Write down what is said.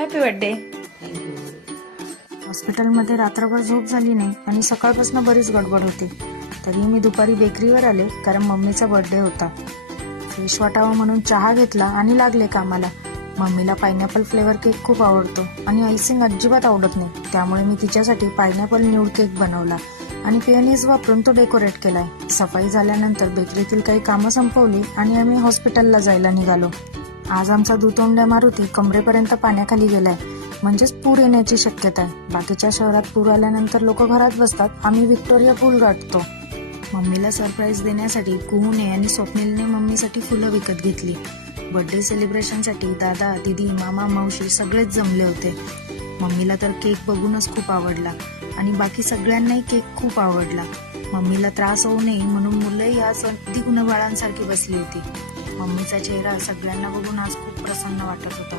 Happy birthday. हॉस्पिटलमध्ये रात्रभर झोप झाली नाही आणि सकाळपासून बरीच गडबड होती. तरी मी दुपारी बेकरीवर आले कारण मम्मीचा बर्थडे होता. फ्रेश वाटावं म्हणून चहा घेतला आणि लागले कामाला. मम्मीला पायनॅपल फ्लेवर केक खूप आवडतो आणि आयसिंग अजिबात आवडत नाही, त्यामुळे मी तिच्यासाठी पायनॅपल न्यूड केक बनवला आणि पेयोनीज वापरून तो डेकोरेट केलाय. सफाई झाल्यानंतर बेकरीतील काही कामं संपवली आणि आम्ही हॉस्पिटलला जायला निघालो. आज आमचा दुतोंड्या मारुती कमरेपर्यंत पाण्याखाली गेलाय, म्हणजेच पूर येण्याची शक्यता आहे. बाकीच्या शहरात पूर आल्यानंतर लोक घरात बसतात, आम्ही व्हिक्टोरिया पूल गाठतो. मम्मीला सरप्राईज देण्यासाठी कुहूने आणि स्वप्नीलने मम्मीसाठी फुलं विकत घेतली. बर्थडे सेलिब्रेशनसाठी दादा, दीदी, मामा, मावशी सगळेच जमले होते. मम्मीला तर केक बघूनच खूप आवडला आणि बाकी सगळ्यांनाही केक खूप आवडला. मम्मीला त्रास होऊ नये म्हणून मुलंही आज अगदी गुणबाळांसारखी बसली होती. मम्मीचा चेहरा सगळ्यांना बघून आज खूप प्रसन्न वाटत होता.